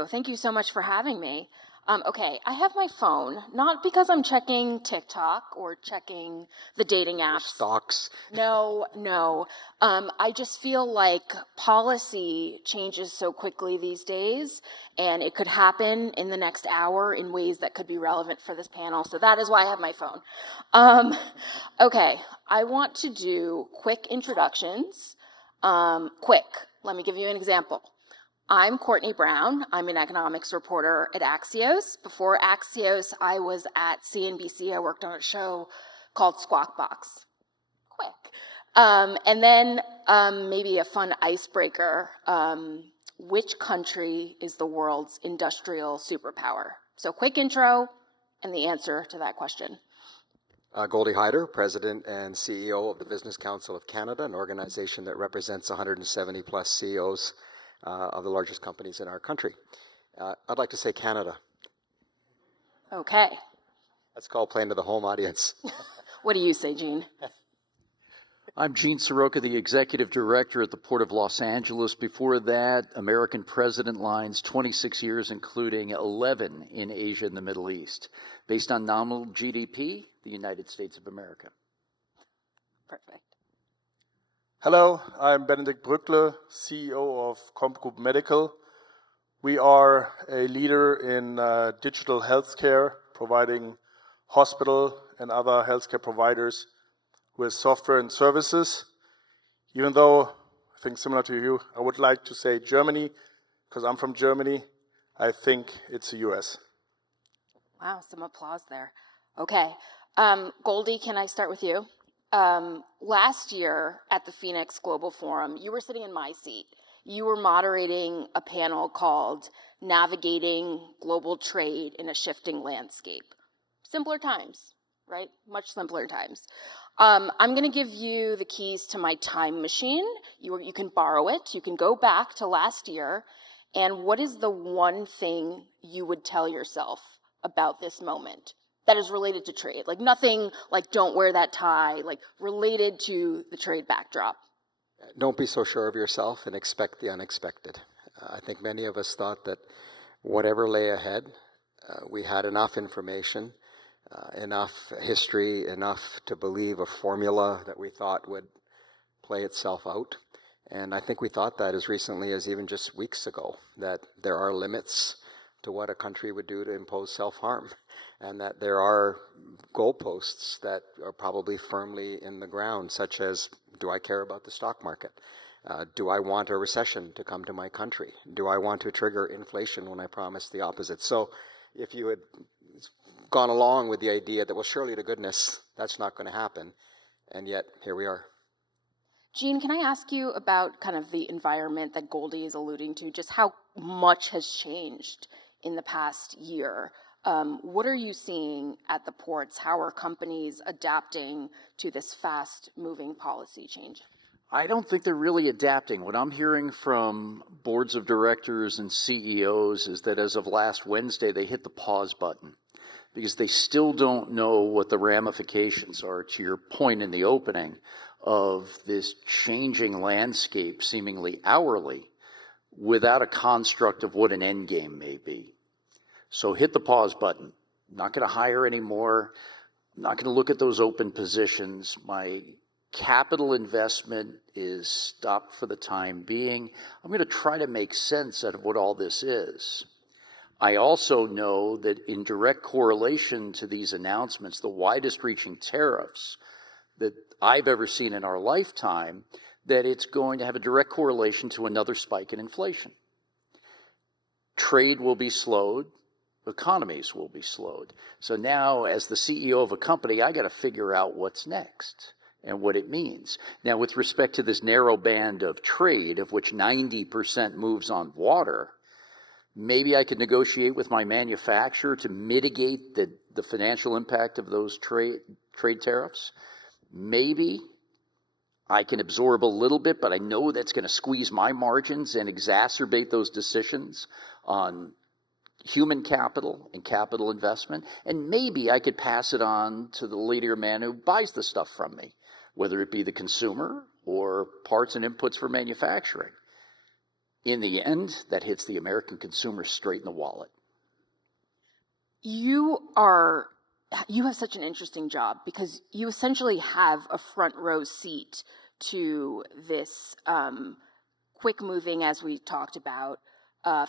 you. Thank you so much for having me. Okay, I have my phone, not because I'm checking TikTok or checking the dating apps. Stocks. No. I just feel like policy changes so quickly these days, and it could happen in the next hour in ways that could be relevant for this panel. So that is why I have my phone. Okay, I want to do quick introductions. Quick, let me give you an example. I'm Courtney Brown. I'm an economics reporter at Axios. Before Axios, I was at CNBC. I worked on a show called Squawk Box. Quick. And then maybe a fun icebreaker. Which country is the world's industrial superpower? So quick intro and the answer to that question. Goldy Hyder, President and CEO of the Business Council of Canada, an organization that represents 170 plus CEOs of the largest companies in our country. I'd like to say Canada. Okay. That's called playing to the home audience. What do you say, Gene? I'm Gene Seroka, the Executive Director at the Port of Los Angeles. Before that, American President lines, 26 years, including 11 in Asia and the Middle East. Based on nominal GDP, the United States of America. Perfect. Hello, I'm Benedikt Brückle, CEO of Comp Group Medical. We are a leader in digital healthcare, providing hospital and other healthcare providers with software and services. Even though, I think similar to you, I would like to say Germany, because I'm from Germany, I think it's the US. Wow, some applause there. Okay, Goldy, can I start with you? Last year at the Phoenix Global Forum, you were sitting in my seat. You were moderating a panel called Navigating Global Trade in a Shifting Landscape. Simpler times, right? Much simpler times. I'm going to give you the keys to my time machine. You can borrow it. You can go back to last year. And what is the one thing you would tell yourself about this moment that is related to trade? Like nothing like don't wear that tie, like related to the trade backdrop. Don't be so sure of yourself and expect the unexpected. I think many of us thought that whatever lay ahead, we had enough information, enough history, enough to believe a formula that we thought would play itself out. And I think we thought that as recently as even just weeks ago, that there are limits to what a country would do to impose self-harm, and that there are goalposts that are probably firmly in the ground, such as, do I care about the stock market? Do I want a recession to come to my country? Do I want to trigger inflation when I promise the opposite? So if you had gone along with the idea that, well, surely to goodness, that's not going to happen, and yet here we are. Gene, can I ask you about kind of the environment that Goldy is alluding to, just how much has changed in the past year? What are you seeing at the ports? How are companies adapting to this fast-moving policy change? I don't think they're really adapting. What I'm hearing from boards of directors and CEOs is that as of last Wednesday, they hit the pause button because they still don't know what the ramifications are, to your point in the opening, of this changing landscape seemingly hourly without a construct of what an end game may be. So hit the pause button. Not going to hire anymore. Not going to look at those open positions. My capital investment is stopped for the time being. I'm going to try to make sense out of what all this is. I also know that in direct correlation to these announcements, the widest reaching tariffs that I've ever seen in our lifetime, that it's going to have a direct correlation to another spike in inflation. Trade will be slowed. Economies will be slowed. So now, as the CEO of a company, I got to figure out what's next and what it means. Now, with respect to this narrow band of trade, of which 90% moves on water, maybe I could negotiate with my manufacturer to mitigate the financial impact of those trade tariffs. Maybe I can absorb a little bit, but I know that's going to squeeze my margins and exacerbate those decisions on human capital and capital investment. And maybe I could pass it on to the lady or man who buys the stuff from me, whether it be the consumer or parts and inputs for manufacturing. In the end, that hits the American consumer straight in the wallet. You have such an interesting job because you essentially have a front row seat to this quick moving, as we talked about,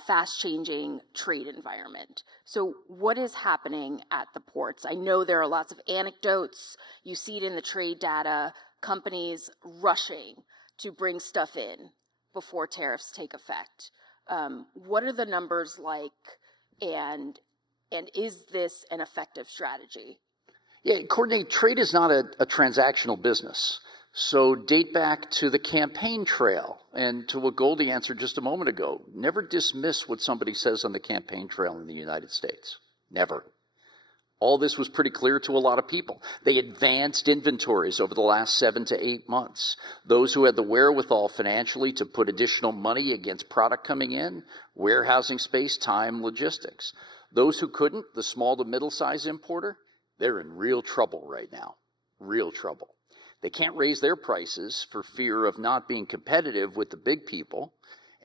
fast changing trade environment. So what is happening at the ports? I know there are lots of anecdotes. You see it in the trade data, companies rushing to bring stuff in before tariffs take effect. What are the numbers like, and is this an effective strategy? Yeah, Courtney, trade is not a transactional business. So date back to the campaign trail and to what Goldy answered just a moment ago. Never dismiss what somebody says on the campaign trail in the United States. Never. All this was pretty clear to a lot of people. They advanced inventories over the last 7 to 8 months. Those who had the wherewithal financially to put additional money against product coming in, warehousing space, time, logistics. Those who couldn't, the small to middle-size importer, they're in real trouble right now. Real trouble. They can't raise their prices for fear of not being competitive with the big people,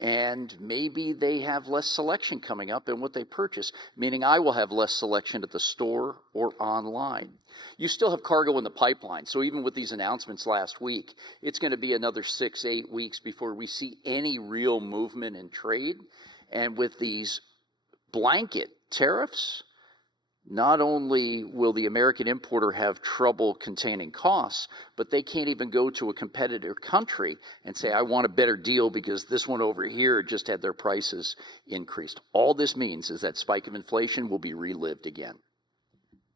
and maybe they have less selection coming up in what they purchase, meaning I will have less selection at the store or online. You still have cargo in the pipeline, so even with these announcements last week, it's going to be another 6, 8 weeks before we see any real movement in trade. And with these blanket tariffs, not only will the American importer have trouble containing costs, but they can't even go to a competitor country and say, I want a better deal because this one over here just had their prices increased. All this means is that spike of inflation will be relived again.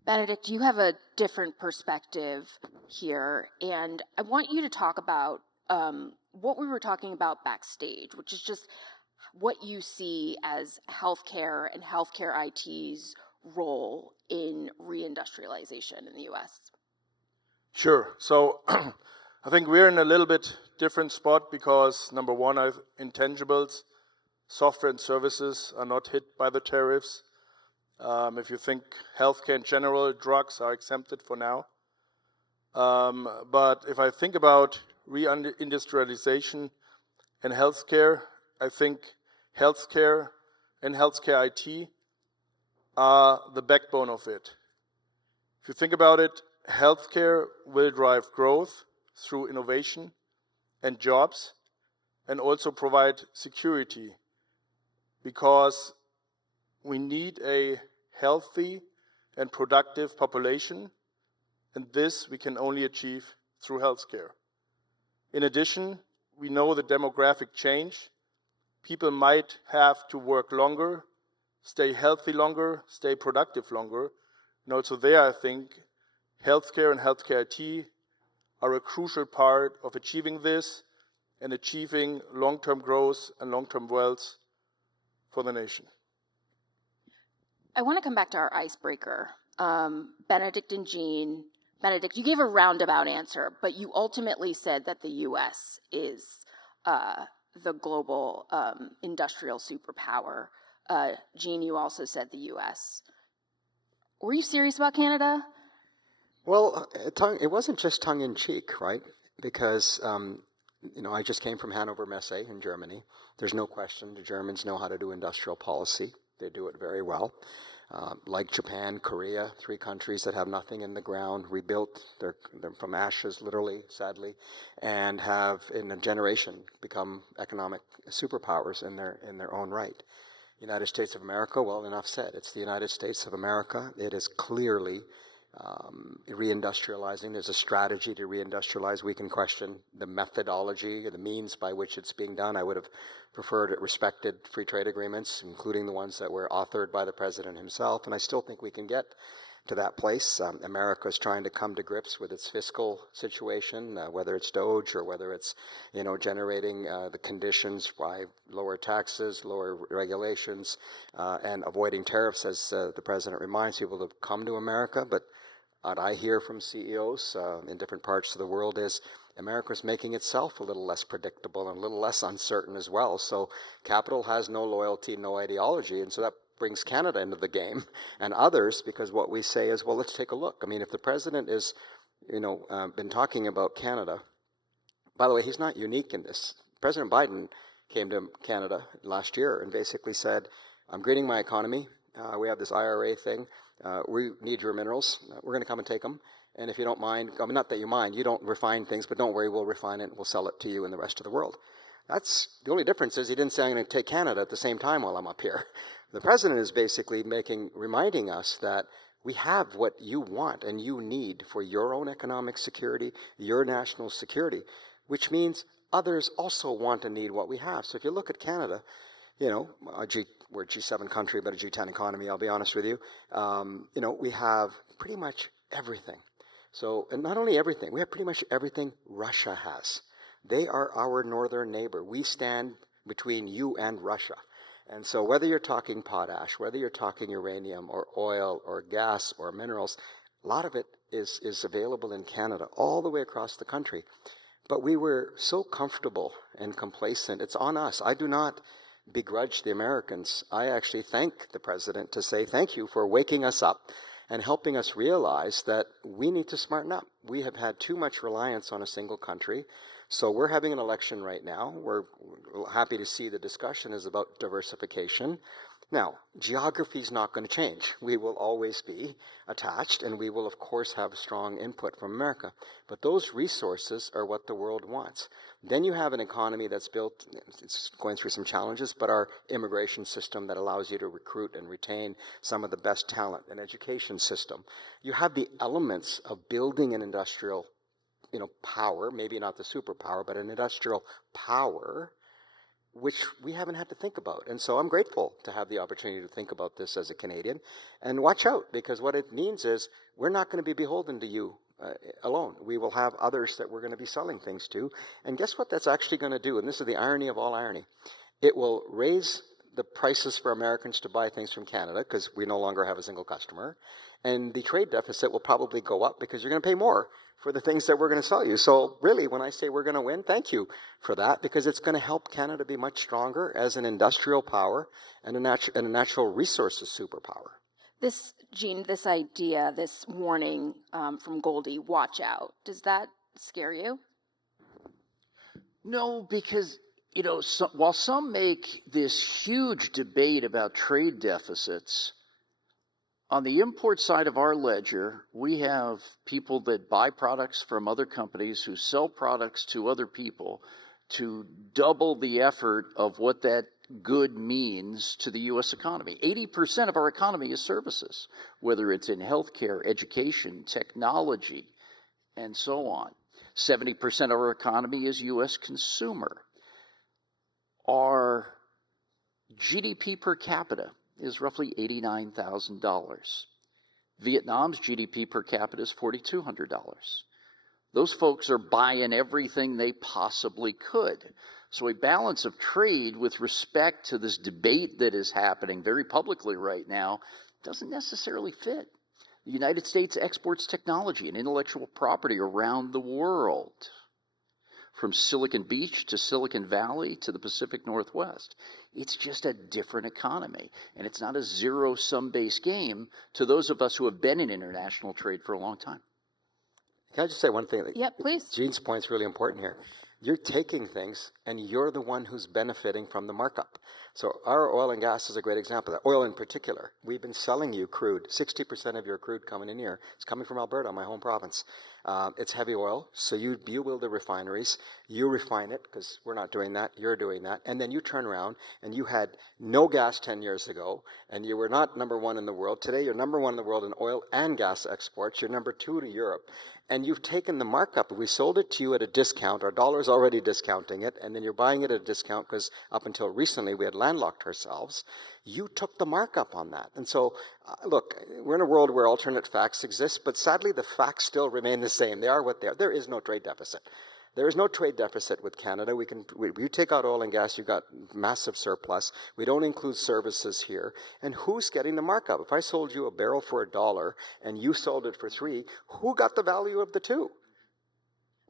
Benedict, you have a different perspective here, and I want you to talk about what we were talking about backstage, which is just what you see as healthcare and healthcare IT's role in reindustrialization in the U.S. Sure. So I think we're in a little bit different spot because, number one, intangibles, software and services are not hit by the tariffs. If you think healthcare in general, drugs are exempted for now. But if I think about reindustrialization and healthcare, I think healthcare and healthcare IT are the backbone of it. If you think about it, healthcare will drive growth through innovation and jobs, and also provide security, because we need a healthy and productive population, and this we can only achieve through healthcare. In addition, we know the demographic change. People might have to work longer, stay healthy longer, stay productive longer. And also there, I think, healthcare and healthcare IT are a crucial part of achieving this and achieving long-term growth and long-term wealth for the nation. I want to come back to our icebreaker. Benedict and Eugene. Benedict, you gave a roundabout answer, but you ultimately said that the U.S. is the global industrial superpower. Eugene, you also said the U.S. Were you serious about Canada? Well, it wasn't just tongue-in-cheek, right? Because, I just came from Hannover Messe in Germany. There's no question the Germans know how to do industrial policy. They do it very well. Like Japan, Korea, 3 countries that have nothing in the ground, rebuilt them from ashes, literally, sadly, and have, in a generation, become economic superpowers in their own right. United States of America, well, enough said. It's the United States of America. It is clearly reindustrializing. There's a strategy to reindustrialize. We can question the methodology, the means by which it's being done. I would have preferred it respected free trade agreements, including the ones that were authored by the president himself. And I still think we can get to that place. America is trying to come to grips with its fiscal situation, whether it's DOGE or whether it's, generating the conditions by lower taxes, lower regulations, and avoiding tariffs, as the president reminds people to come to America. But what I hear from CEOs in different parts of the world is America's making itself a little less predictable and a little less uncertain as well. So capital has no loyalty, no ideology, and so that brings Canada into the game and others, because what we say is, well, let's take a look. I mean, if the president is, been talking about Canada, by the way, he's not unique in this. President Biden came to Canada last year and basically said, I'm greening my economy. We have this IRA thing. We need your minerals. We're going to come and take them. And if you don't mind, I mean, not that you mind, you don't refine things, but don't worry, we'll refine it and we'll sell it to you and the rest of the world. That's the only difference is he didn't say I'm going to take Canada at the same time while I'm up here. The president is basically reminding us that we have what you want and you need for your own economic security, your national security, which means others also want and need what we have. So if you look at Canada, you know, we're a G7 country, but a G10 economy, I'll be honest with you. You know, we have pretty much everything. So, and not only everything, we have pretty much everything Russia has. They are our northern neighbor. We stand between you and Russia. And so whether you're talking potash, whether you're talking uranium or oil or gas or minerals, a lot of it is available in Canada all the way across the country. But we were so comfortable and complacent. It's on us. I do not begrudge the Americans. I actually thank the president to say thank you for waking us up and helping us realize that we need to smarten up. We have had too much reliance on a single country. So we're having an election right now. We're happy to see the discussion is about diversification. Now, geography is not going to change. We will always be attached, and we will, of course, have strong input from America. But those resources are what the world wants. Then you have an economy that's built, it's going through some challenges, but our immigration system that allows you to recruit and retain some of the best talent, an education system. You have the elements of building an industrial, you know, power, maybe not the superpower, but an industrial power, which we haven't had to think about. And so I'm grateful to have the opportunity to think about this as a Canadian. And watch out, because what it means is we're not going to be beholden to you alone. We will have others that we're going to be selling things to. And guess what that's actually going to do? And this is the irony of all irony. It will raise the prices for Americans to buy things from Canada because we no longer have a single customer. And the trade deficit will probably go up because you're going to pay more for the things that we're going to sell you. So really, when I say we're going to win, thank you for that, because it's going to help Canada be much stronger as an industrial power and a natural resources superpower. This, Gene, this idea, this warning from Goldy, watch out, does that scare you? No, because, you know, while some make this huge debate about trade deficits, on the import side of our ledger, we have people that buy products from other companies who sell products to other people to double the effort of what that good means to the U.S. economy. 80% of our economy is services, whether it's in healthcare, education, technology, and so on. 70% of our economy is U.S. consumer. Our GDP per capita is roughly $89,000. Vietnam's GDP per capita is $4,200. Those folks are buying everything they possibly could. So a balance of trade with respect to this debate that is happening very publicly right now doesn't necessarily fit. The United States exports technology and intellectual property around the world, from Silicon Beach to Silicon Valley to the Pacific Northwest. It's just a different economy, and it's not a zero-sum based game to those of us who have been in international trade for a long time. Can I just say one thing? Yep, please. Gene's point's really important here. You're taking things, and you're the one who's benefiting from the markup. So our oil and gas is a great example of that. Oil in particular. We've been selling you crude. 60% of your crude coming in here is coming from Alberta, my home province. It's heavy oil, so you build the refineries. You refine it, because we're not doing that. You're doing that. And then you turn around, and you had no gas 10 years ago, and you were not number one in the world. Today, you're number one in the world in oil and gas exports. You're number two to Europe. And you've taken the markup. If we sold it to you at a discount, our dollar's already discounting it, and then you're buying it at a discount because up until recently we had landlocked ourselves. You took the markup on that. And so, look, we're in a world where alternate facts exist, but sadly the facts still remain the same. They are what they are. There is no trade deficit. There is no trade deficit with Canada. You take out oil and gas, you've got massive surplus. We don't include services here. And who's getting the markup? If I sold you a barrel for $1 and you sold it for $3, who got the value of the two?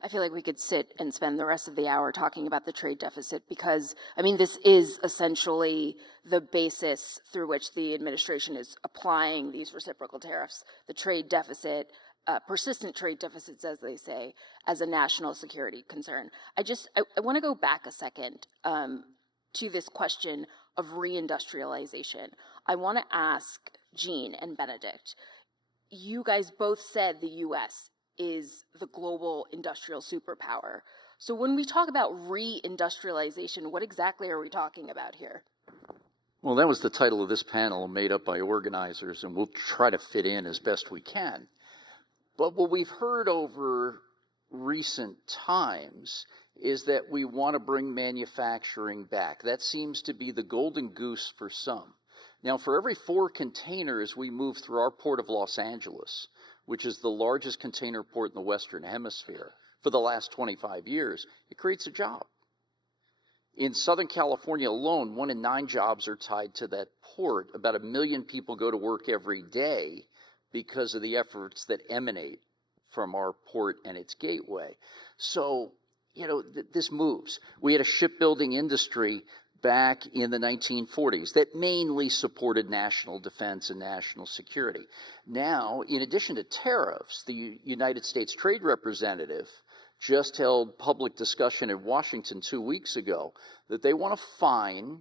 I feel like we could sit and spend the rest of the hour talking about the trade deficit because, I mean, this is essentially the basis through which the administration is applying these reciprocal tariffs, the trade deficit, persistent trade deficits, as they say, as a national security concern. I want to go back a second. to this question of reindustrialization, I want to ask Gene and Benedict, you guys both said the US is the global industrial superpower. So when we talk about reindustrialization, what exactly are we talking about here? Well, that was the title of this panel, made up by organizers, and we'll try to fit in as best we can. But what we've heard over recent times is that we want to bring manufacturing back. That seems to be the golden goose for some. Now, for every 4 containers we move through our port of Los Angeles, which is the largest container port in the Western Hemisphere, for the last 25 years, it creates a job. In Southern California alone, 1 in 9 jobs are tied to that port. About 1 million people go to work every day because of the efforts that emanate from our port and its gateway. So, this moves. We had a shipbuilding industry back in the 1940s that mainly supported national defense and national security. Now, in addition to tariffs, the United States Trade Representative just held public discussion in Washington 2 weeks ago that they want to fine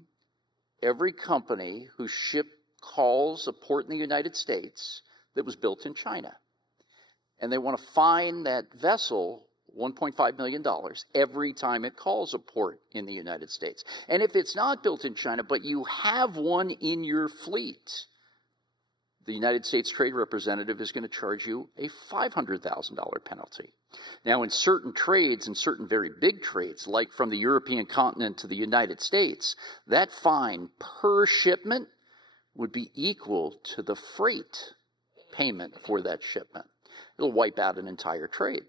every company whose ship calls a port in the United States that was built in China. And they want to fine that vessel $1.5 million every time it calls a port in the United States. And if it's not built in China, but you have one in your fleet, the United States Trade Representative is going to charge you a $500,000 penalty. Now, in certain trades, and certain very big trades, like from the European continent to the United States, that fine per shipment would be equal to the freight payment for that shipment. It'll wipe out an entire trade.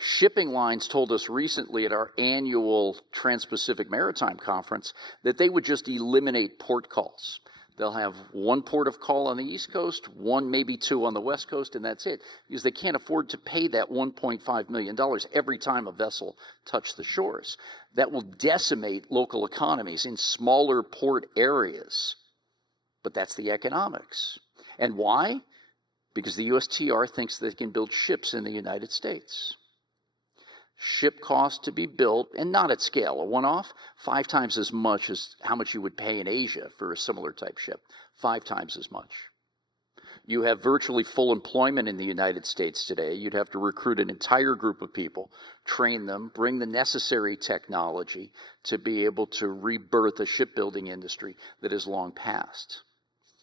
Shipping lines told us recently at our annual Trans-Pacific Maritime Conference that they would just eliminate port calls. They'll have 1 port of call on the East Coast, 1, maybe 2 on the West Coast, and that's it, because they can't afford to pay that $1.5 million every time a vessel touched the shores. That will decimate local economies in smaller port areas. But that's the economics. And why? Because the USTR thinks they can build ships in the United States. Ship cost to be built, and not at scale, a one-off, 5 times as much as how much you would pay in Asia for a similar type ship. 5 times as much. You have virtually full employment in the United States today. You'd have to recruit an entire group of people, train them, bring the necessary technology to be able to rebirth a shipbuilding industry that is long past.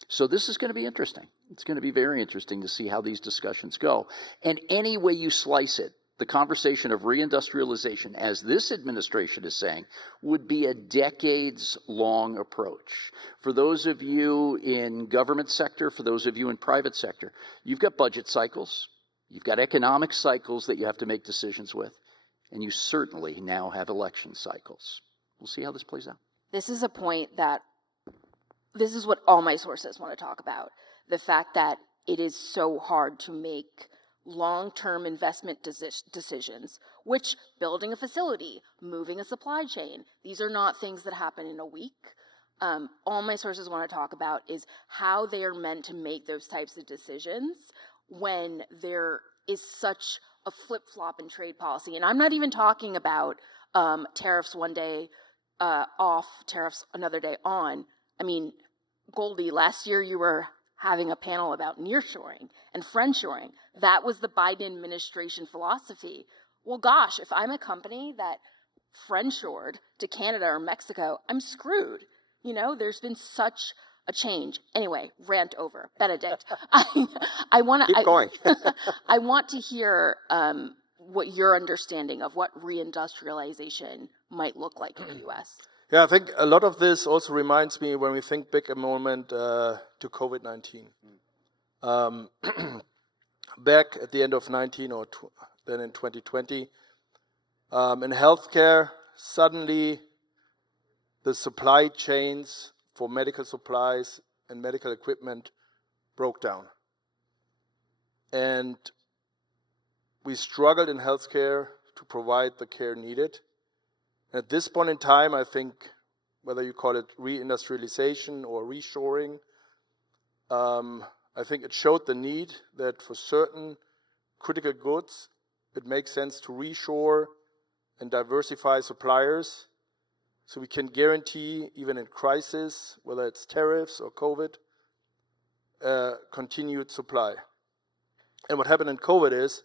So this is going to be interesting. It's going to be very interesting to see how these discussions go. And any way you slice it, the conversation of reindustrialization, as this administration is saying, would be a decades-long approach. For those of you in government sector, for those of you in private sector, you've got budget cycles, you've got economic cycles that you have to make decisions with, and you certainly now have election cycles. We'll see how this plays out. This is a point that, this is what all my sources want to talk about. The fact that it is so hard to make long-term investment decisions, which building a facility, moving a supply chain, these are not things that happen in a week. All my sources want to talk about is how they are meant to make those types of decisions when there is such a flip-flop in trade policy. And I'm not even talking about tariffs one day off, tariffs another day on. I mean, Goldy, last year you were having a panel about nearshoring and friendshoring. That was the Biden administration philosophy. Well, gosh, if I'm a company that friendshored to Canada or Mexico, I'm screwed. There's been such a change. Anyway, rant over. Benedict, I want to Keep going. I want to hear what your understanding of what reindustrialization might look like in the U.S. Yeah, I think a lot of this also reminds me when we think back a moment to COVID-19. Back at the end of 19 or then in 2020, in healthcare, suddenly the supply chains for medical supplies and medical equipment broke down. And we struggled in healthcare to provide the care needed. At this point in time, I think, whether you call it reindustrialization or reshoring, I think it showed the need that for certain critical goods, it makes sense to reshore and diversify suppliers. so we can guarantee, even in crisis, whether it's tariffs or COVID, continued supply. And what happened in COVID is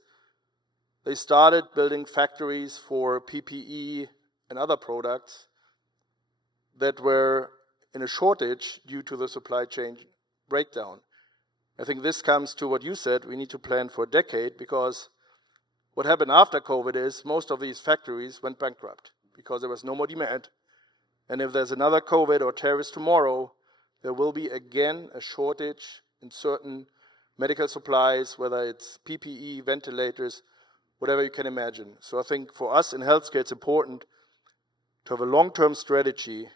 they started building factories for PPE and other products that were in a shortage due to the supply chain breakdown. I think this comes to what you said, we need to plan for a decade, because what happened after COVID is most of these factories went bankrupt because there was no more demand. And if there's another COVID or tariffs tomorrow, there will be again a shortage in certain medical supplies, whether it's PPE, ventilators, whatever you can imagine. So I think for us in healthcare, it's important to have a long-term strategy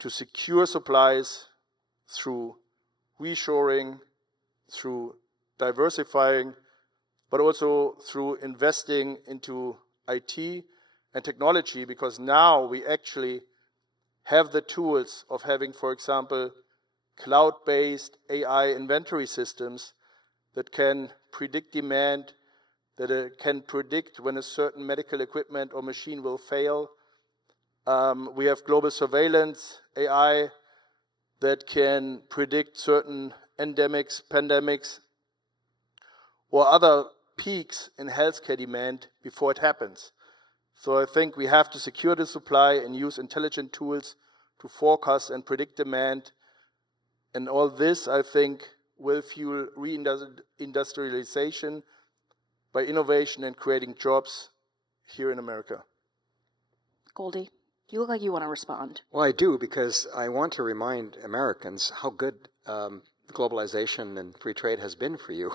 to secure supplies through reshoring, through diversifying, but also through investing into IT and technology, because now we actually have the tools of having, for example, cloud-based AI inventory systems that can predict demand, that can predict when a certain medical equipment or machine will fail. We have global surveillance AI that can predict certain endemics, pandemics, or other peaks in healthcare demand before it happens. So I think we have to secure the supply and use intelligent tools to forecast and predict demand. And all this, I think, will fuel reindustrialization by innovation and creating jobs here in America. Goldy, you look like you want to respond. Well, I do, because I want to remind Americans how good globalization and free trade has been for you.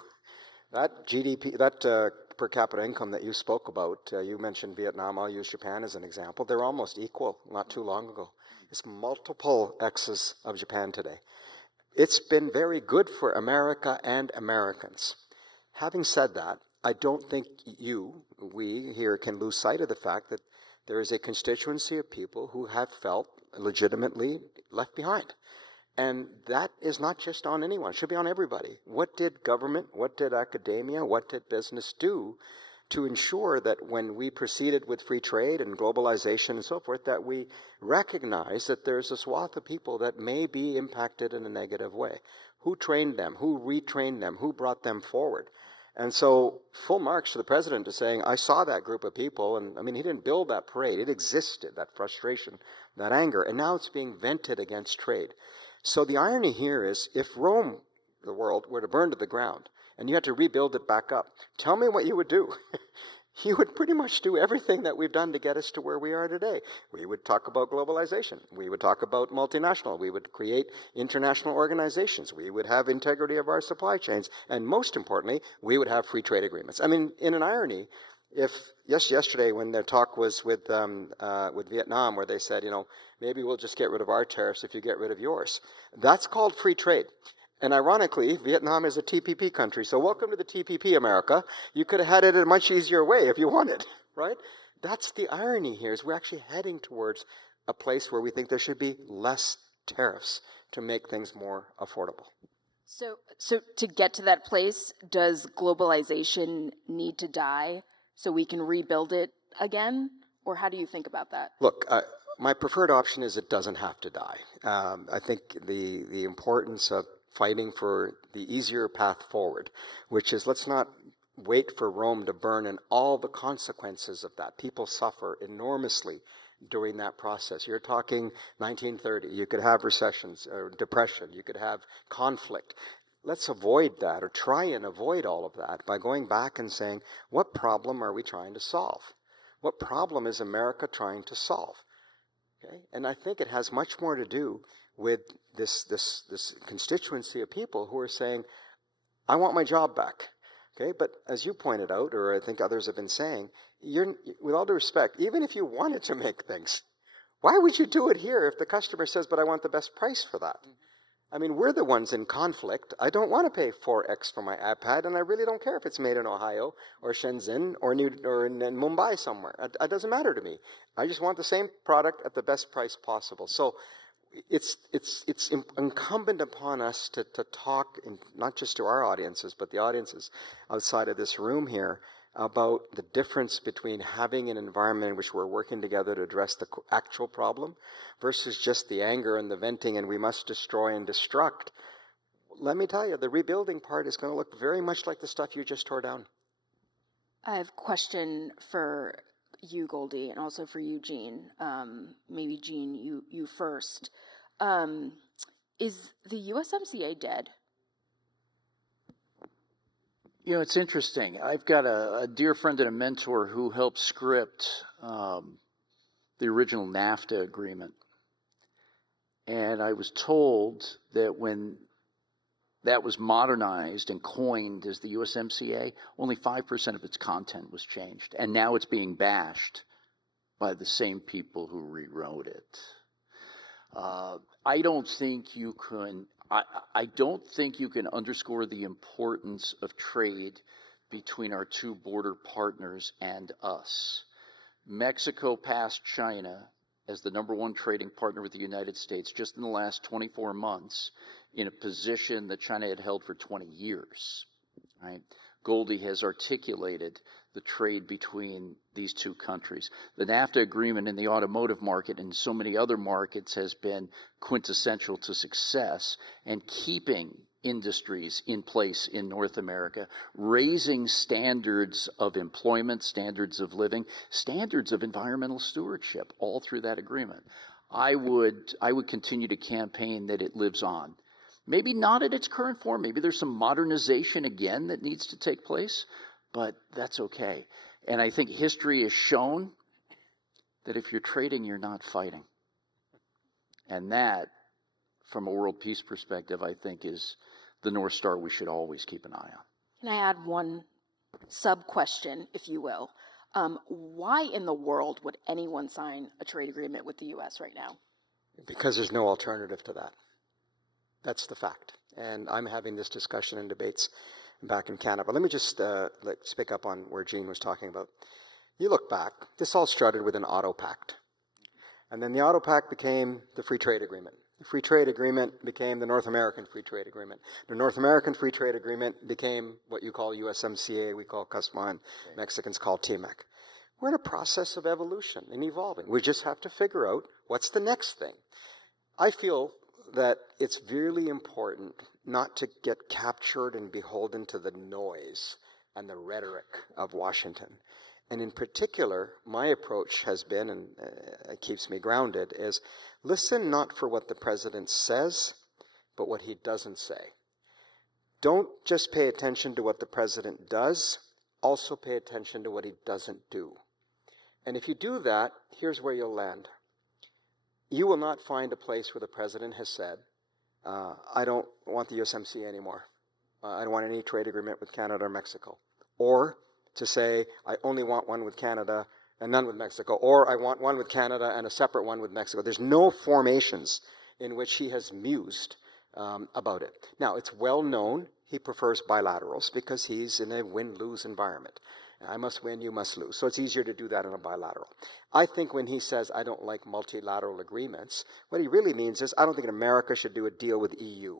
That GDP, that per capita income that you spoke about, you mentioned Vietnam, I'll use Japan as an example. They're almost equal not too long ago. It's multiple X's of Japan today. It's been very good for America and Americans. Having said that, I don't think we here can lose sight of the fact that there is a constituency of people who have felt legitimately left behind. And that is not just on anyone, it should be on everybody. What did government, what did academia, what did business do to ensure that when we proceeded with free trade and globalization and so forth, that we recognize that there's a swath of people that may be impacted in a negative way? Who trained them? Who retrained them? Who brought them forward? And so full marks to the president to saying, I saw that group of people, and I mean, he didn't build that parade. It existed, that frustration, that anger, and now it's being vented against trade. So the irony here is, if Rome, the world, were to burn to the ground, and you had to rebuild it back up, tell me what you would do. You would pretty much do everything that we've done to get us to where we are today. We would talk about globalization. We would talk about multinational. We would create international organizations. We would have integrity of our supply chains. And most importantly, we would have free trade agreements. I mean, in an irony, if yesterday when the talk was with Vietnam, where they said, maybe we'll just get rid of our tariffs if you get rid of yours. That's called free trade. And ironically, Vietnam is a TPP country. So welcome to the TPP, America. You could have had it in a much easier way if you wanted, right? That's the irony here, is we're actually heading towards a place where we think there should be less tariffs to make things more affordable. So to get to that place, does globalization need to die so we can rebuild it again? Or how do you think about that? Look, my preferred option is it doesn't have to die. I think the importance of fighting for the easier path forward, which is, let's not wait for Rome to burn and all the consequences of that. People suffer enormously during that process. You're talking 1930. You could have recessions or depression. You could have conflict. Let's avoid that, or try and avoid all of that, by going back and saying, what problem are we trying to solve? What problem is America trying to solve? Okay? And I think it has much more to do with this constituency of people who are saying, I want my job back. Okay, but as you pointed out, or I think others have been saying, with all due respect, even if you wanted to make things, why would you do it here if the customer says, but I want the best price for that? I mean, we're the ones in conflict. I don't want to pay 4x for my iPad, and I really don't care if it's made in Ohio or Shenzhen or in Mumbai somewhere. It doesn't matter to me. I just want the same product at the best price possible. So it's incumbent upon us to talk, not just to our audiences, but the audiences outside of this room here, about the difference between having an environment in which we're working together to address the actual problem versus just the anger and the venting and we must destroy and destruct. Let me tell you, the rebuilding part is going to look very much like the stuff you just tore down. I have a question for you, Goldy, and also for Eugene. Maybe Gene, you first. Is the USMCA dead? You know, it's interesting. I've got a dear friend and a mentor who helped script the original NAFTA agreement. And I was told that when that was modernized and coined as the USMCA, only 5% of its content was changed. And now it's being bashed by the same people who rewrote it. I don't think you can underscore the importance of trade between our two border partners and us. Mexico passed China as the #1 trading partner with the United States just in the last 24 months in a position that China had held for 20 years, right? Goldy has articulated the trade between these two countries. The NAFTA agreement in the automotive market and so many other markets has been quintessential to success and keeping industries in place in North America, raising standards of employment, standards of living, standards of environmental stewardship, all through that agreement. I would continue to campaign that it lives on. Maybe not at its current form. Maybe there's some modernization again that needs to take place, but that's okay. And I think history has shown that if you're trading, you're not fighting. And that, from a world peace perspective, I think is the North Star we should always keep an eye on. Can I add one sub-question, if you will? Why in the world would anyone sign a trade agreement with the U.S. right now? Because there's no alternative to that. That's the fact. And I'm having this discussion and debates back in Canada. But let me just let's pick up on where Gene was talking about. You look back, this all started with an auto pact. And then the auto pact became the free trade agreement. The free trade agreement became the North American Free Trade Agreement. The North American Free Trade Agreement became what you call USMCA, we call CUSMA, and Mexicans call TMEC. We're in a process of evolution and evolving. We just have to figure out what's the next thing. I feel that it's really important not to get captured and beholden to the noise and the rhetoric of Washington. And in particular, my approach has been, and it keeps me grounded, is listen not for what the president says, but what he doesn't say. Don't just pay attention to what the president does, also pay attention to what he doesn't do. And if you do that, here's where you'll land. You will not find a place where the president has said, I don't want the USMCA anymore. I don't want any trade agreement with Canada or Mexico. Or to say, I only want one with Canada and none with Mexico. Or I want one with Canada and a separate one with Mexico. There's no formations in which he has mused about it. Now, it's well known he prefers bilaterals because he's in a win-lose environment. I must win, you must lose. So it's easier to do that in a bilateral. I think when he says, I don't like multilateral agreements, what he really means is, I don't think America should do a deal with EU.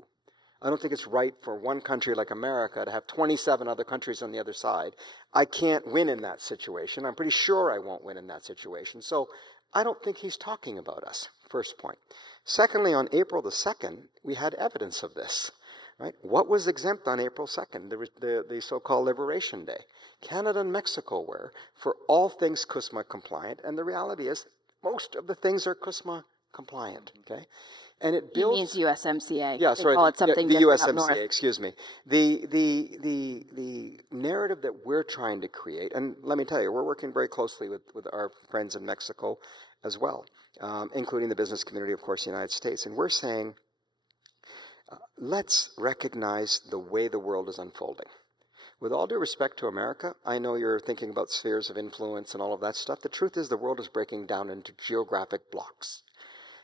I don't think it's right for one country like America to have 27 other countries on the other side. I can't win in that situation. I'm pretty sure I won't win in that situation. So I don't think he's talking about us, first point. Secondly, on April the 2nd, we had evidence of this. Right? What was exempt on April 2nd? There was the so-called Liberation Day. Canada and Mexico were, for all things CUSMA compliant, and the reality is most of the things are CUSMA compliant, okay? And it builds... He means USMCA. Yeah, sorry, call it something the different up USMCA, north. excuse me. The narrative that we're trying to create, and let me tell you, we're working very closely with our friends in Mexico as well, including the business community, of course, the United States, and we're saying, let's recognize the way the world is unfolding. With all due respect to America, I know you're thinking about spheres of influence and all of that stuff. The truth is the world is breaking down into geographic blocks.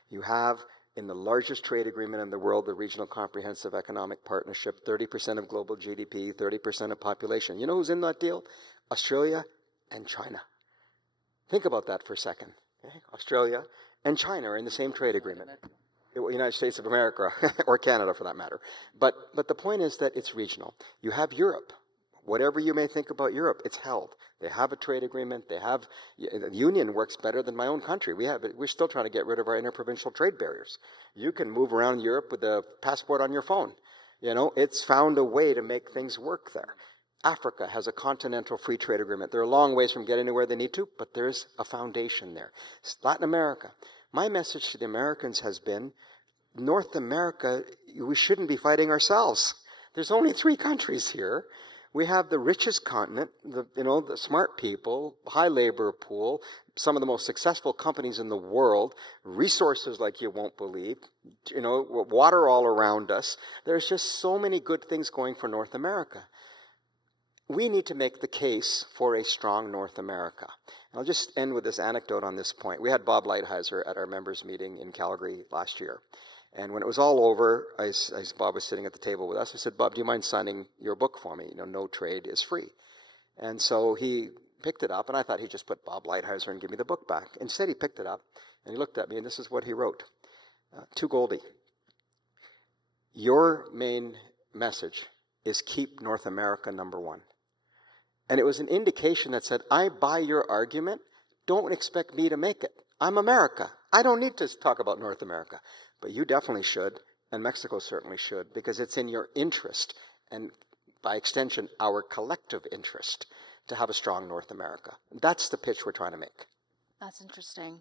You have, in the largest trade agreement in the world, the Regional Comprehensive Economic Partnership, 30% of global GDP, 30% of population. You know who's in that deal? Australia and China. Think about that for a second. Okay? Australia and China are in the same trade agreement. United States of America, or Canada for that matter. But the point is that it's regional. You have Europe. Whatever you may think about Europe, it's held. They have a trade agreement. The union works better than my own country. We're still trying to get rid of our interprovincial trade barriers. You can move around Europe with a passport on your phone. It's found a way to make things work there. Africa has a continental free trade agreement. They're a long ways from getting to where they need to, but there's a foundation there. Latin America. My message to the Americans has been, North America, we shouldn't be fighting ourselves. There's only 3 countries here. We have the richest continent, the smart people, high labor pool, some of the most successful companies in the world, resources like you won't believe, water all around us. There's just so many good things going for North America. We need to make the case for a strong North America. And I'll just end with this anecdote on this point. We had Bob Lighthizer at our members' meeting in Calgary last year. And when it was all over, as Bob was sitting at the table with us, I said, Bob, do you mind signing your book for me? No trade is free. And so he picked it up, and I thought he'd just put Bob Lighthizer and give me the book back. Instead, he picked it up, and he looked at me, and this is what he wrote. To Goldy, your main message is keep North America number 1. And it was an indication that said, I buy your argument. Don't expect me to make it. I'm America. I don't need to talk about North America. But you definitely should, and Mexico certainly should, because it's in your interest, and by extension, our collective interest, to have a strong North America. That's the pitch we're trying to make. That's interesting.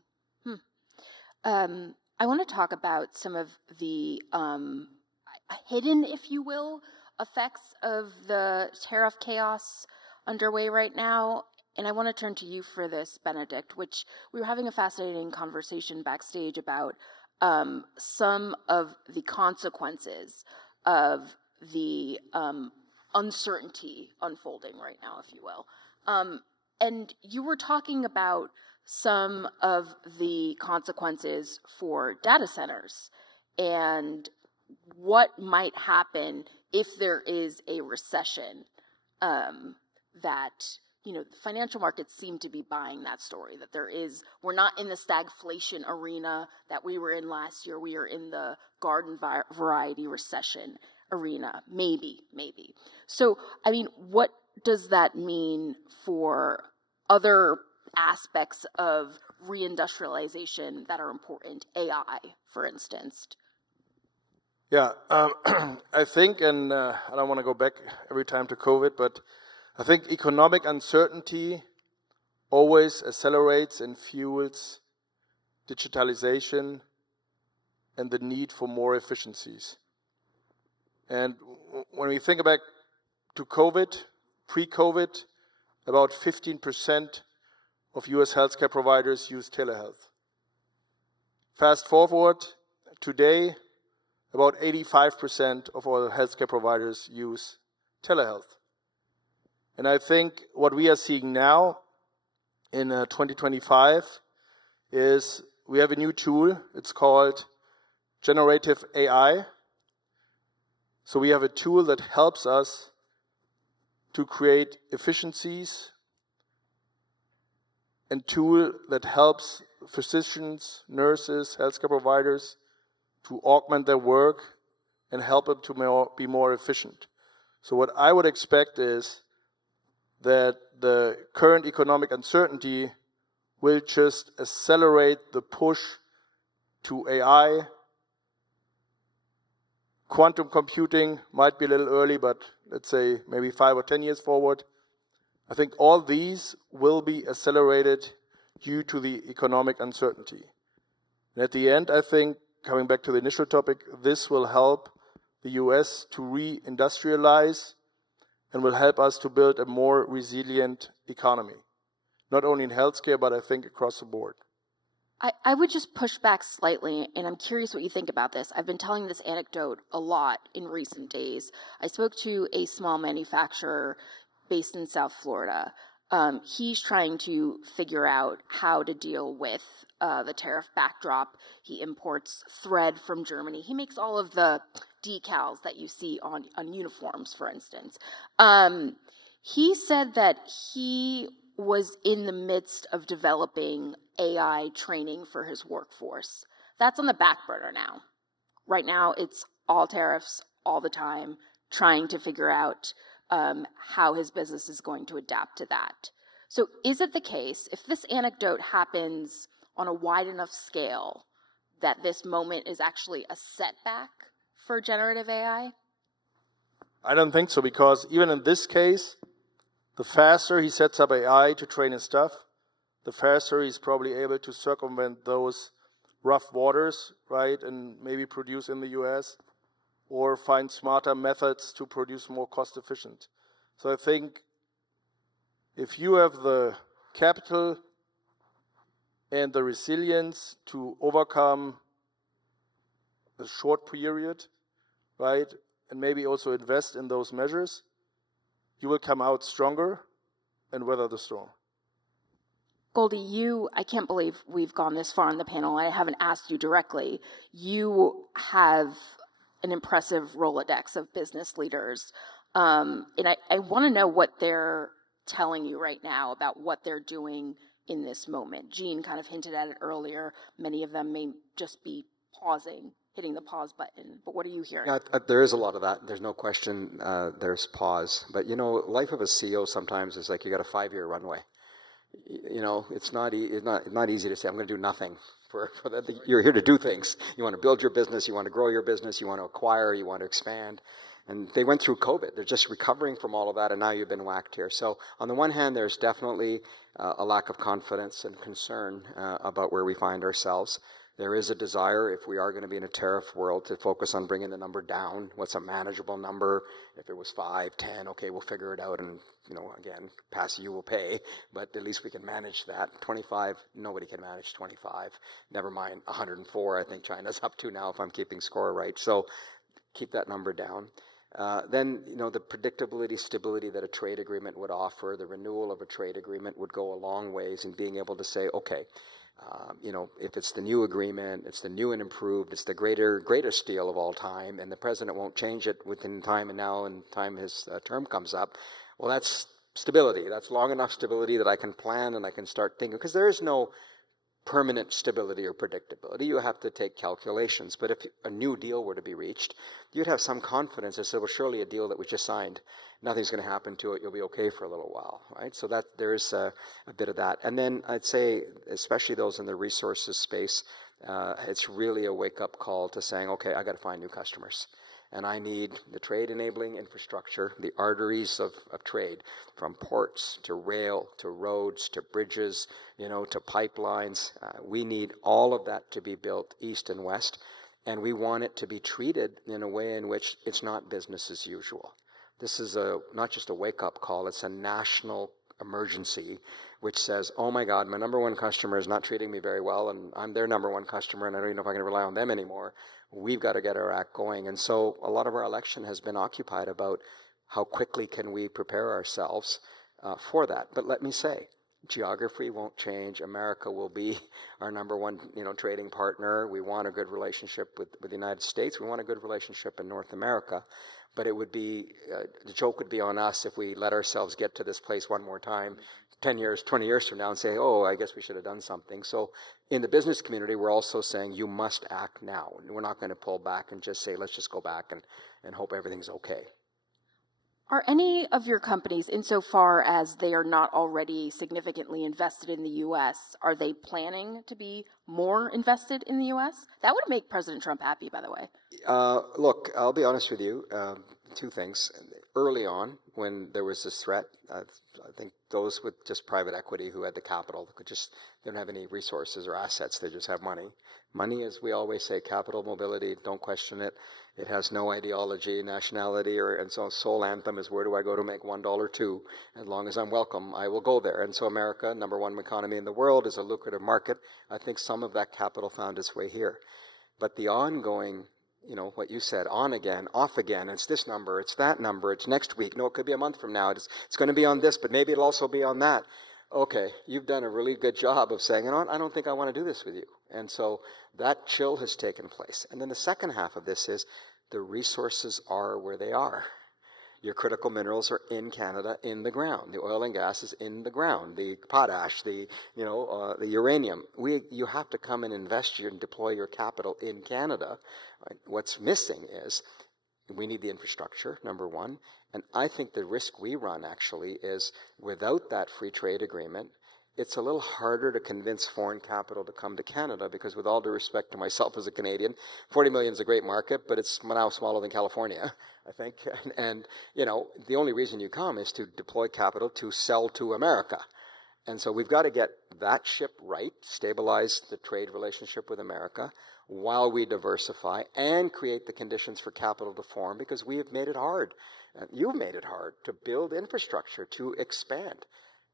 I want to talk about some of the hidden, if you will, effects of the tariff chaos underway right now. And I want to turn to you for this, Benedict, which we were having a fascinating conversation backstage about some of the consequences of the uncertainty unfolding right now, if you will. And you were talking about some of the consequences for data centers and what might happen if there is a recession, that the financial markets seem to be buying that story, that we're not in the stagflation arena that we were in last year. We are in the garden variety recession arena, maybe. So, what does that mean for other aspects of reindustrialization that are important? AI, for instance. Yeah, I think, and I don't want to go back every time to COVID, but I think economic uncertainty always accelerates and fuels digitalization and the need for more efficiencies. And when we think back to COVID, pre-COVID, about 15% of US healthcare providers use telehealth. Fast forward, today, about 85% of all healthcare providers use telehealth. And I think what we are seeing now in 2025 is we have a new tool. It's called generative AI. So we have a tool that helps us to create efficiencies, and tool that helps physicians, nurses, healthcare providers to augment their work and help them to be more efficient. So what I would expect is that the current economic uncertainty will just accelerate the push to AI. Quantum computing might be a little early, but let's say maybe 5 or 10 years forward. I think all these will be accelerated due to the economic uncertainty. And at the end, I think, coming back to the initial topic, this will help the US to reindustrialize and will help us to build a more resilient economy. Not only in healthcare, but I think across the board. I would just push back slightly, and I'm curious what you think about this. I've been telling this anecdote a lot in recent days. I spoke to a small manufacturer based in South Florida. He's trying to figure out how to deal with the tariff backdrop. He imports thread from Germany. He makes all of the decals that you see on uniforms, for instance. He said that he was in the midst of developing AI training for his workforce. That's on the back burner now. Right now, it's all tariffs all the time, trying to figure out how his business is going to adapt to that. So is it the case, if this anecdote happens on a wide enough scale, that this moment is actually a setback for generative AI? I don't think so, because even in this case, the faster he sets up AI to train his stuff, the faster he's probably able to circumvent those rough waters, right, and maybe produce in the US or find smarter methods to produce more cost efficient. So I think if you have the capital and the resilience to overcome a short period, right, and maybe also invest in those measures, you will come out stronger and weather the storm. Goldy, I can't believe we've gone this far on the panel. I haven't asked you directly. You have an impressive Rolodex of business leaders. And I want to know what they're telling you right now about what they're doing in this moment. Gene kind of hinted at it earlier. Many of them may just be pausing, hitting the pause button. But what are you hearing? Yeah, there is a lot of that. There's no question. There's pause. But, life of a CEO sometimes is like you got a 5-year runway. It's not easy to say, I'm going to do nothing. For that. You're here to do things. You want to build your business. You want to grow your business. You want to acquire. You want to expand. And they went through COVID. They're just recovering from all of that, and now you've been whacked here. So on the one hand, there's definitely a lack of confidence and concern about where we find ourselves. There is a desire, if we are going to be in a tariff world, to focus on bringing the number down. What's a manageable number? If it was 5, 10, okay, we'll figure it out. And, again, pass you will pay. But at least we can manage that. 25, nobody can manage 25. Never mind 104, I think China's up to now, if I'm keeping score right. So keep that number down. Then, the predictability, stability that a trade agreement would offer, the renewal of a trade agreement would go a long ways in being able to say, okay, if it's the new agreement, it's the new and improved, it's the greatest deal of all time, and the president won't change it within time and now and time his term comes up, well, that's stability. That's long enough stability that I can plan and I can start thinking, because there is no permanent stability or predictability. You have to take calculations. But if a new deal were to be reached, you'd have some confidence and say, well, surely a deal that we just signed, nothing's going to happen to it. You'll be okay for a little while, right? So that there's a bit of that. And then I'd say, especially those in the resources space, it's really a wake-up call to saying, okay, I got to find new customers. And I need the trade-enabling infrastructure, the arteries of trade, from ports to rail to roads to bridges, to pipelines. We need all of that to be built east and west, and we want it to be treated in a way in which it's not business as usual. This is not just a wake-up call, it's a national emergency which says, oh my God, my number one customer is not treating me very well, and I'm their number one customer, and I don't even know if I can rely on them anymore. We've got to get our act going. And so a lot of our election has been occupied about how quickly can we prepare ourselves for that. But let me say, geography won't change. America will be our number one, trading partner. We want a good relationship with the United States. We want a good relationship in North America. But it would be, the joke would be on us if we let ourselves get to this place one more time 10 years, 20 years from now and say, oh, I guess we should have done something. So in the business community, we're also saying you must act now. We're not going to pull back and just say, let's just go back and hope everything's okay. Are any of your companies, insofar as they are not already significantly invested in the U.S., are they planning to be more invested in the U.S.? That would make President Trump happy, by the way. Look, I'll be honest with you. Two things. Early on, when there was this threat, I think those with just private equity who had the capital they don't have any resources or assets. They just have money. Money, as we always say, capital mobility, don't question it. It has no ideology, nationality, and so soul anthem is, where do I go to make $1 too? As long as I'm welcome, I will go there. And so America, number one economy in the world, is a lucrative market. I think some of that capital found its way here. But the ongoing, what you said, on again, off again, it's this number, it's that number, it's next week. No, it could be a month from now. It's going to be on this, but maybe it'll also be on that. Okay, you've done a really good job of saying, I don't think I want to do this with you. And so that chill has taken place. And then the second half of this is the resources are where they are. Your critical minerals are in Canada, in the ground. The oil and gas is in the ground. The potash, the uranium. You have to come and invest and deploy your capital in Canada. Right? What's missing is We need the infrastructure, number one. And I think the risk we run actually is without that free trade agreement, it's a little harder to convince foreign capital to come to Canada because with all due respect to myself as a Canadian, 40 million is a great market, but it's now smaller than California, I think. And you know, the only reason you come is to deploy capital to sell to America. And so we've got to get that ship right, stabilize the trade relationship with America while we diversify and create the conditions for capital to form because we have made it hard. You've made it hard to build infrastructure, to expand.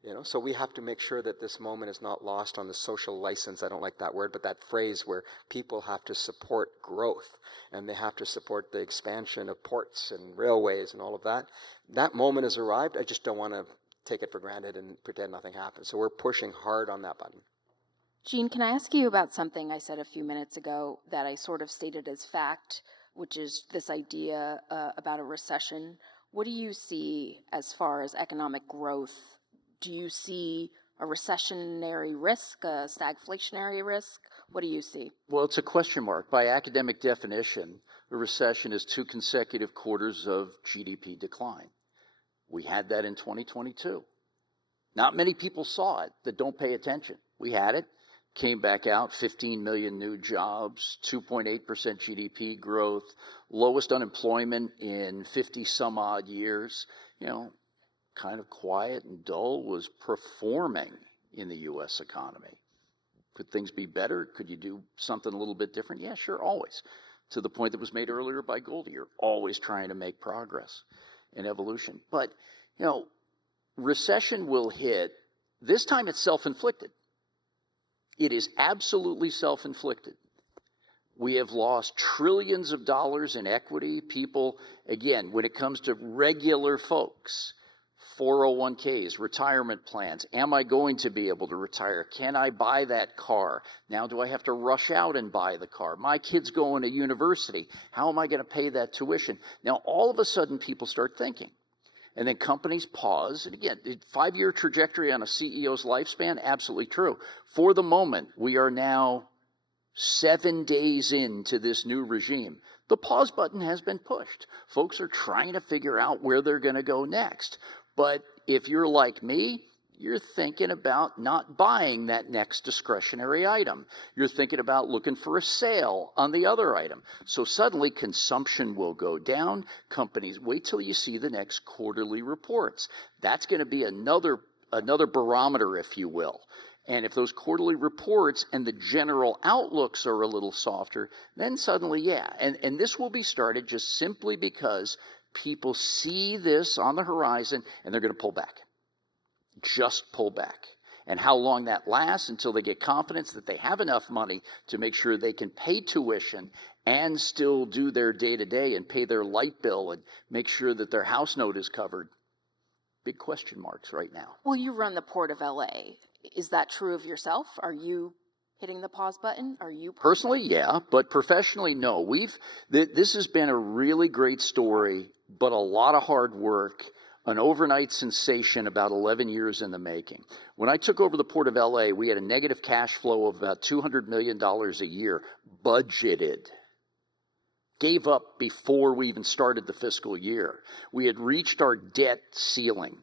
You know, so we have to make sure that this moment is not lost on the social license. I don't like that word, but that phrase where people have to support growth and they have to support the expansion of ports and railways and all of that. That moment has arrived. I just don't want to take it for granted and pretend nothing happened. So we're pushing hard on that button. Gene, can I ask you about something I said a few minutes ago that I sort of stated as fact, which is this idea about a recession? What do you see as far as economic growth? Do you see a recessionary risk, a stagflationary risk? What do you see? Well, it's a question mark. By academic definition, a recession is 2 consecutive quarters of GDP decline. We had that in 2022. Not many people saw it that don't pay attention. We had it, came back out, 15 million new jobs, 2.8% GDP growth, lowest unemployment in 50 some odd years. You know, kind of quiet and dull, was performing in the U.S. economy. Could things be better? Could you do something a little bit different? Yeah, sure, always. To the point that was made earlier by Goldy, you're always trying to make progress and evolution. But, you know, recession will hit. This time it's self-inflicted. It is absolutely self-inflicted. We have lost trillions of dollars in equity. People, again, when it comes to regular folks, 401ks, retirement plans. Am I going to be able to retire? Can I buy that car? Now do I have to rush out and buy the car? My kid's going to university. How am I going to pay that tuition? Now all of a sudden people start thinking. And then companies pause. And again, 5-year trajectory on a CEO's lifespan, absolutely true. For the moment, we are now 7 days into this new regime. The pause button has been pushed. Folks are trying to figure out where they're going to go next. But if you're like me, you're thinking about not buying that next discretionary item. You're thinking about looking for a sale on the other item. So suddenly consumption will go down. Companies, wait till you see the next quarterly reports. That's going to be another barometer, if you will. And if those quarterly reports and the general outlooks are a little softer, then suddenly, yeah. And this will be started just simply because people see this on the horizon and they're going to pull back. Just pull back. And how long that lasts until they get confidence that they have enough money to make sure they can pay tuition and still do their day-to-day and pay their light bill and make sure that their house note is covered. Big question marks right now. Well, you run the Port of LA. Is that true of yourself? Are you hitting the pause button? Are you personally? Yeah, but professionally, no. This has been a really great story, but a lot of hard work, an overnight sensation about 11 years in the making. When I took over the Port of LA, we had a negative cash flow of about $200 million a year, budgeted. Gave up before we even started the fiscal year. We had reached our debt ceiling.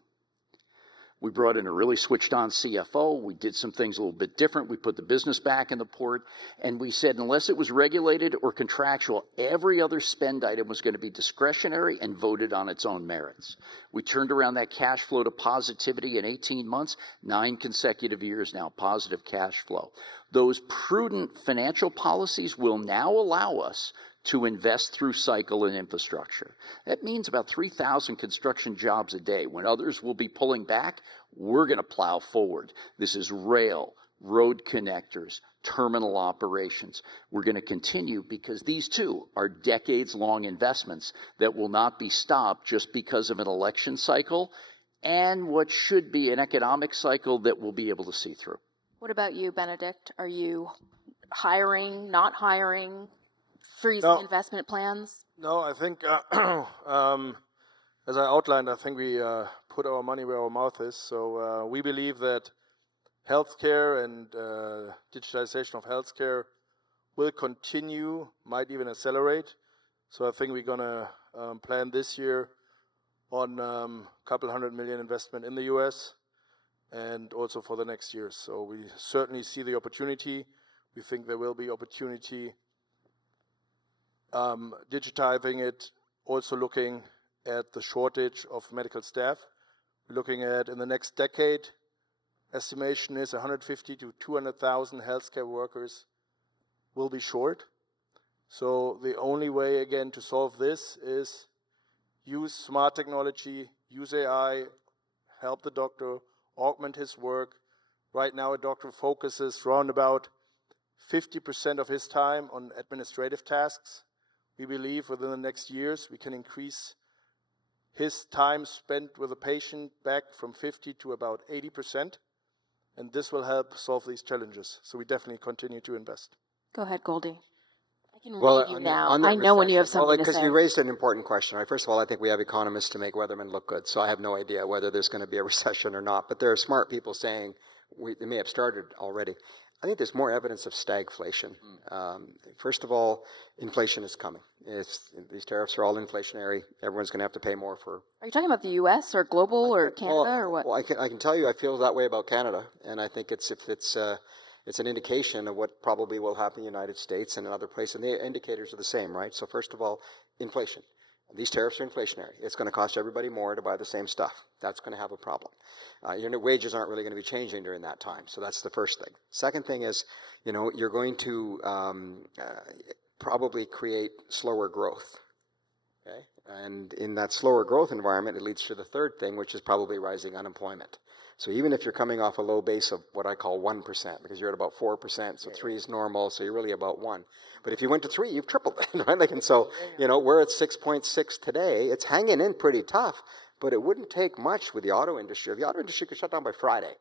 We brought in a really switched on CFO. We did some things a little bit different. We put the business back in the port. And we said, unless it was regulated or contractual, every other spend item was going to be discretionary and voted on its own merits. We turned around that cash flow to positivity in 18 months, 9 consecutive years now, positive cash flow. Those prudent financial policies will now allow us to invest through cycle in infrastructure. That means about 3,000 construction jobs a day. When others will be pulling back, we're going to plow forward. This is rail, road connectors, terminal operations. We're going to continue because these too are decades-long investments that will not be stopped just because of an election cycle and what should be an economic cycle that we'll be able to see through. What about you, Benedict? Are you hiring, not hiring? Freezing investment plans? No, I think, as I outlined, I think we put our money where our mouth is. So we believe that healthcare and digitalization of healthcare will continue, might even accelerate. So I think we're going to plan this year on a couple $100 million investment in the US and also for the next year. So we certainly see the opportunity. We think there will be opportunity digitizing it, also looking at the shortage of medical staff. We're looking at, in the next decade, estimation is 150 to 200,000 healthcare workers will be short. So the only way, again, to solve this is use smart technology, use AI, help the doctor, augment his work. Right now, a doctor focuses around about 50% of his time on administrative tasks. We believe within the next years, we can increase his time spent with a patient back from 50 to about 80%. And this will help solve these challenges. So we definitely continue to invest. Go ahead, Goldy. I can Well, read you now. on that I know when you have recession, something to because say. you raised an important question. Right? First of all, I think we have economists to make weathermen look good, so I have no idea whether there's going to be a recession or not. But there are smart people saying they may have started already. I think there's more evidence of stagflation. First of all, inflation is coming. These tariffs are all inflationary. Everyone's going to have to pay more for. Are you talking about the U.S. or global or Canada or what? Well, I can tell you I feel that way about Canada, and I think it's an indication of what probably will happen in the United States and in other places. And the indicators are the same, right? So first of all, inflation. These tariffs are inflationary. It's going to cost everybody more to buy the same stuff. That's going to have a problem. Your wages aren't really going to be changing during that time. So that's the first thing. Second thing is, you're going to probably create slower growth. Okay? And in that slower growth environment, it leads to the third thing, which is probably rising unemployment. So even if you're coming off a low base of what I call 1%, because you're at about 4%, so 3 is normal, so you're really about 1. But if you went to 3, you've tripled it, right? And so, we're at 6.6 today. It's hanging in pretty tough, but it wouldn't take much with the auto industry. If the auto industry could shut down by Friday,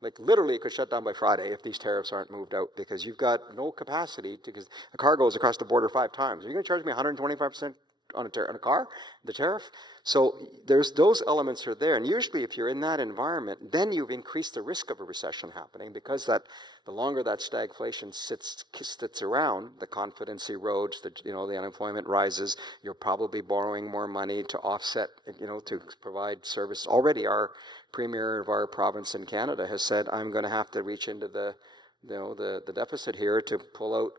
like literally it could shut down by Friday if these tariffs aren't moved out, because you've got no capacity because a car goes across the border 5 times. Are you going to charge me 125% on a car, the tariff? So those elements are there. And usually if you're in that environment, then you've increased the risk of a recession happening, because the longer that stagflation sits around, the confidence erodes, the unemployment rises, you're probably borrowing more money to offset, to provide service. Already our premier of our province in Canada has said, I'm going to have to reach into the deficit here to pull out,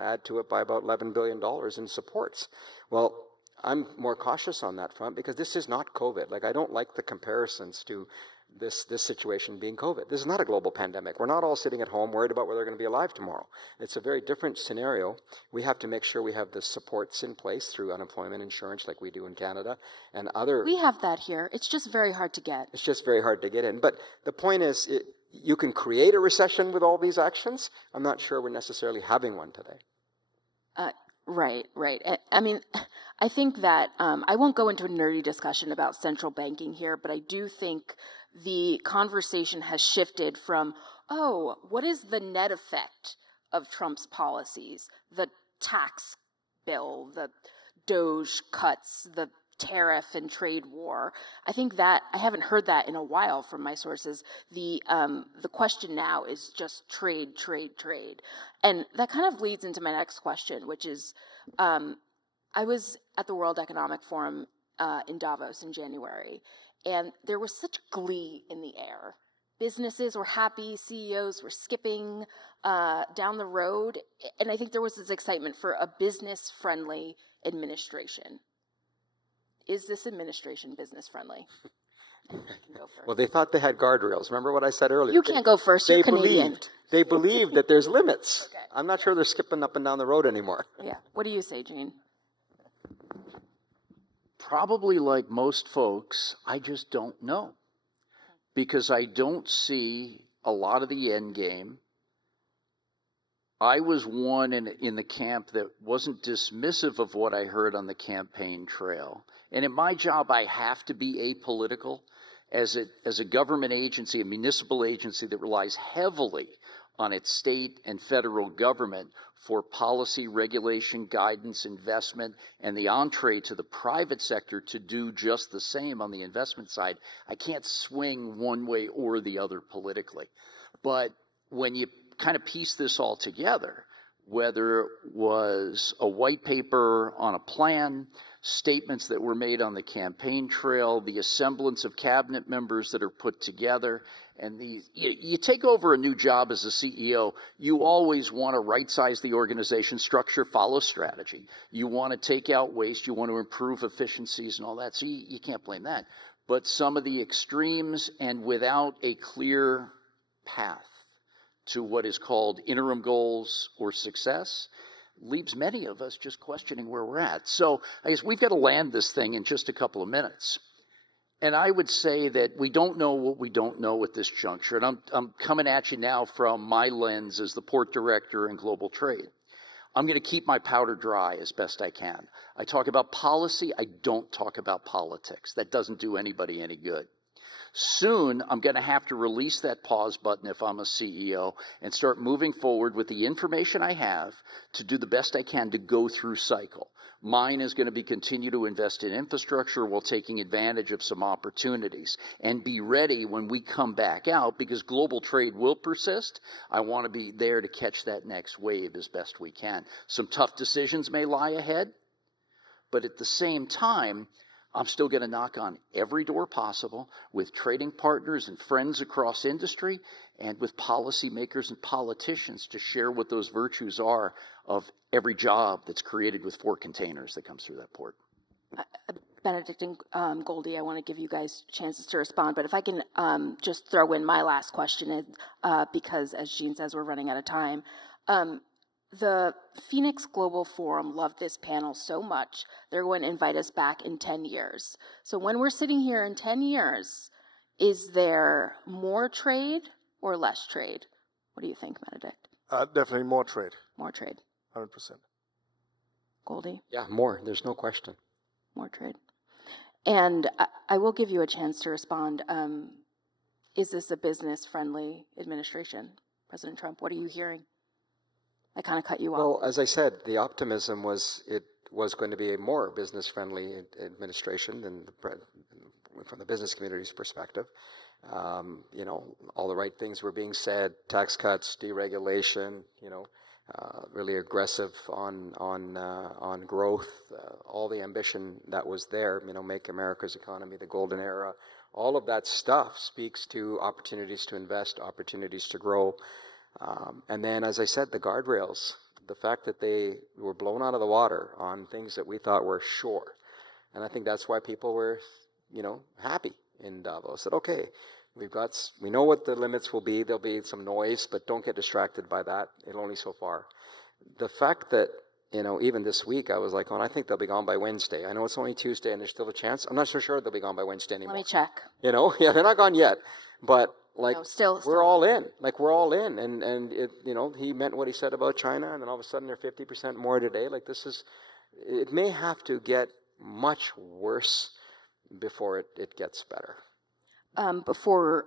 add to it by about $11 billion in supports. Well, I'm more cautious on that front because this is not COVID. Like, I don't like the comparisons to this situation being COVID. This is not a global pandemic. We're not all sitting at home worried about whether they're going to be alive tomorrow. It's a very different scenario. We have to make sure we have the supports in place through unemployment insurance like we do in Canada and other. We have that here. It's just very hard to get. It's just very hard to get in. But the point is, you can create a recession with all these actions. I'm not sure we're necessarily having one today. Right. I mean, I think that I won't go into a nerdy discussion about central banking here, but I do think the conversation has shifted from, what is the net effect of Trump's policies? The tax bill, the DOGE cuts, the tariff and trade war. I think that I haven't heard that in a while from my sources. The question now is just trade. And that kind of leads into my next question, which is, I was at the World Economic Forum in Davos in January, and there was such glee in the air. Businesses were happy, CEOs were skipping down the road, and I think there was this excitement for a business-friendly administration. Is this administration business-friendly? Well, they thought they had guardrails. Remember what I said earlier? You can't go first. You're Canadian. They believed that there's limits. Okay. I'm not sure they're skipping up and down the road anymore. Yeah. What do you say, Gene? Probably like most folks, I just don't know. Because I don't see a lot of the end game. I was one in the camp that wasn't dismissive of what I heard on the campaign trail. And in my job, I have to be apolitical as a government agency, a municipal agency that relies heavily on its state and federal government for policy, regulation, guidance, investment, and the entree to the private sector to do just the same on the investment side. I can't swing one way or the other politically. But when you kind of piece this all together, whether it was a white paper on a plan, statements that were made on the campaign trail, the assemblance of cabinet members that are put together. And you take over a new job as a CEO, you always want to right-size the organization structure, follow strategy. You want to take out waste, you want to improve efficiencies and all that, so you can't blame that. But some of the extremes and without a clear path to what is called interim goals or success leaves many of us just questioning where we're at. So I guess we've got to land this thing in just a couple of minutes. And I would say that we don't know what we don't know at this juncture. And I'm coming at you now from my lens as the port director in global trade. I'm going to keep my powder dry as best I can. I talk about policy. I don't talk about politics. That doesn't do anybody any good. Soon, I'm going to have to release that pause button if I'm a CEO and start moving forward with the information I have to do the best I can to go through cycle. Mine is going to be continue to invest in infrastructure while taking advantage of some opportunities and be ready when we come back out, because global trade will persist. I want to be there to catch that next wave as best we can. Some tough decisions may lie ahead, but at the same time, I'm still going to knock on every door possible with trading partners and friends across industry and with policymakers and politicians to share what those virtues are of every job that's created with 4 containers that comes through that port. Benedict and Goldy, I want to give you guys chances to respond, but if I can just throw in my last question, because as Gene says, we're running out of time. The Phoenix Global Forum loved this panel so much, they're going to invite us back in 10 years. So when we're sitting here in 10 years, is there more trade or less trade? What do you think, Benedict? Definitely more trade. More trade. 100%. Goldie? Yeah, more. There's no question. More trade. And I will give you a chance to respond. Is this a business-friendly administration? President Trump, what are you hearing? I kind of cut you off. Well, as I said, the optimism was it was going to be a more business-friendly administration than from the business community's perspective. You know, all the right things were being said: tax cuts, deregulation. You know, really aggressive on growth. All the ambition that was there. You know, make America's economy the golden era. All of that stuff speaks to opportunities to invest, opportunities to grow. And then, as I said, the guardrails, the fact that they were blown out of the water on things that we thought were sure. And I think that's why people were, you know, happy in Davos. Said, okay, we know what the limits will be. There'll be some noise, but don't get distracted by that. It'll only so far. The fact that, you know, even this week, I was like, oh, I think they'll be gone by Wednesday. I know it's only Tuesday and there's still a chance. I'm not so sure they'll be gone by Wednesday anymore. Let me check. You know, yeah, they're not gone yet. But like, no, still we're all in. Like, we're all in. And it, you know, he meant what he said about China, and then all of a sudden they're 50% more today. Like, it may have to get much worse before it gets better. Before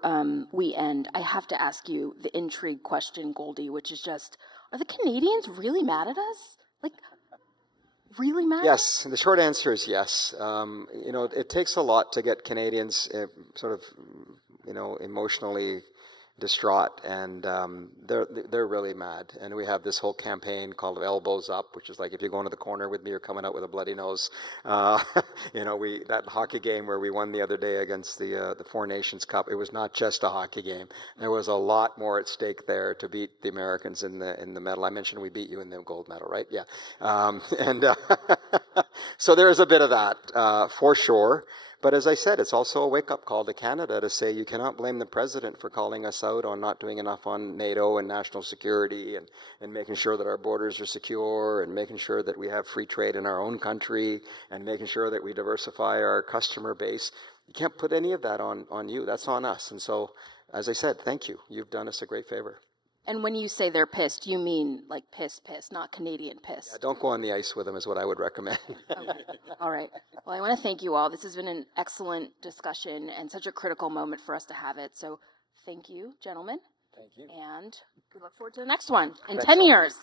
we end, I have to ask you the intrigue question, Goldy, which is just, are the Canadians really mad at us? Like, really mad? Yes, the short answer is yes. You know, it takes a lot to get Canadians sort of, you know, emotionally distraught, and they're really mad. And we have this whole campaign called Elbows Up, which is like, if you're going to the corner with me, you're coming out with a bloody nose. You know, that hockey game where we won the other day against the Four Nations Cup, it was not just a hockey game. There was a lot more at stake there to beat the Americans in the medal. I mentioned we beat you in the gold medal, right? Yeah. So there is a bit of that for sure. But as I said, it's also a wake-up call to Canada to say you cannot blame the president for calling us out on not doing enough on NATO and national security and making sure that our borders are secure and making sure that we have free trade in our own country and making sure that we diversify our customer base. You can't put any of that on you. That's on us. And so, as I said, thank you. You've done us a great favor. And when you say they're pissed, you mean like piss, not Canadian piss. Yeah, don't go on the ice with them is what I would recommend. Okay. All right. Well, I want to thank you all. This has been an excellent discussion and such a critical moment for us to have it. So thank you, gentlemen. Thank you. And we look forward to the next one in 10 years.